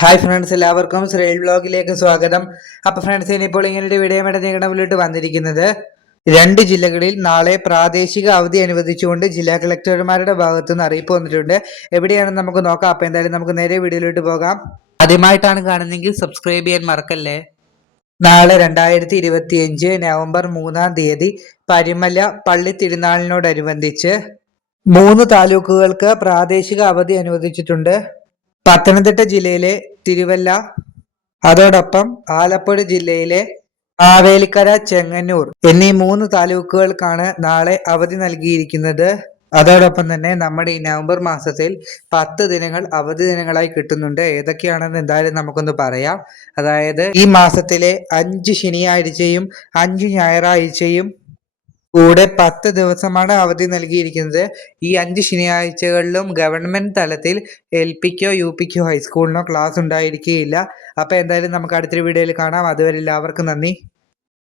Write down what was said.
Hi friends എല്ലാവർക്കും ശ്രേൽ ബ്ലോഗിലേക്ക് സ്വാഗതം. അപ്പൊ ഫ്രണ്ട്സ് ഇനിയിപ്പോൾ വീഡിയോ നിങ്ങളുടെ മുന്നിലോട്ട് വന്നിരിക്കുന്നത്. രണ്ട് ജില്ലകളിൽ നാളെ പ്രാദേശിക അവധി അനുവദിച്ചുകൊണ്ട് ജില്ലാ കളക്ടർമാരുടെ ഭാഗത്തു നിന്ന് അറിയിപ്പ് വന്നിട്ടുണ്ട്. എവിടെയാണെന്ന് നമുക്ക് നോക്കാം. അപ്പൊ എന്തായാലും നമുക്ക് നേരെ വീഡിയോയിലോട്ട് പോകാം. ആദ്യമായിട്ടാണ് കാണുന്നതെങ്കിൽ സബ്സ്ക്രൈബ് ചെയ്യാൻ മറക്കല്ലേ? നാളെ രണ്ടായിരത്തി ഇരുപത്തിയഞ്ച് നവംബർ മൂന്നാം തീയതി പരിമല പള്ളി തിരുനാളിനോടനുബന്ധിച്ച് മൂന്ന് താലൂക്കുകൾക്ക് പ്രാദേശിക അവധി അനുവദിച്ചിട്ടുണ്ട്. പത്തനംതിട്ട ജില്ലയിലെ തിരുവല്ല. അതോടൊപ്പം ആലപ്പുഴ ജില്ലയിലെ ആവേലിക്കര ചെങ്ങന്നൂർ എന്നീ മൂന്ന് താലൂക്കുകൾക്കാണ് നാളെ അവധി നൽകിയിരിക്കുന്നത്. അതോടൊപ്പം തന്നെ നമ്മുടെ ഈ നവംബർ മാസത്തിൽ പത്ത് ദിനങ്ങൾ അവധി ദിനങ്ങളായി കിട്ടുന്നുണ്ട്. ഏതൊക്കെയാണെന്ന് എന്തായാലും നമുക്കൊന്ന് പറയാം. അതായത് ഈ മാസത്തിലെ അഞ്ച് ശനിയാഴ്ചയും അഞ്ച് ഞായറാഴ്ചയും കൂടെ പത്ത് ദിവസമാണ് അവധി നൽകിയിരിക്കുന്നത്. ഈ അഞ്ച് ശനിയാഴ്ചകളിലും ഗവൺമെന്റ് തലത്തിൽ എൽ പിക്കോ യു പിക്കോ ഹൈസ്കൂളിനോ ക്ലാസ് ഉണ്ടായിരിക്കുകയില്ല അപ്പോൾ എന്തായാലും നമുക്ക് അടുത്തൊരു വീഡിയോയിൽ കാണാം. അതുവരെ എല്ലാവർക്കും നന്ദി.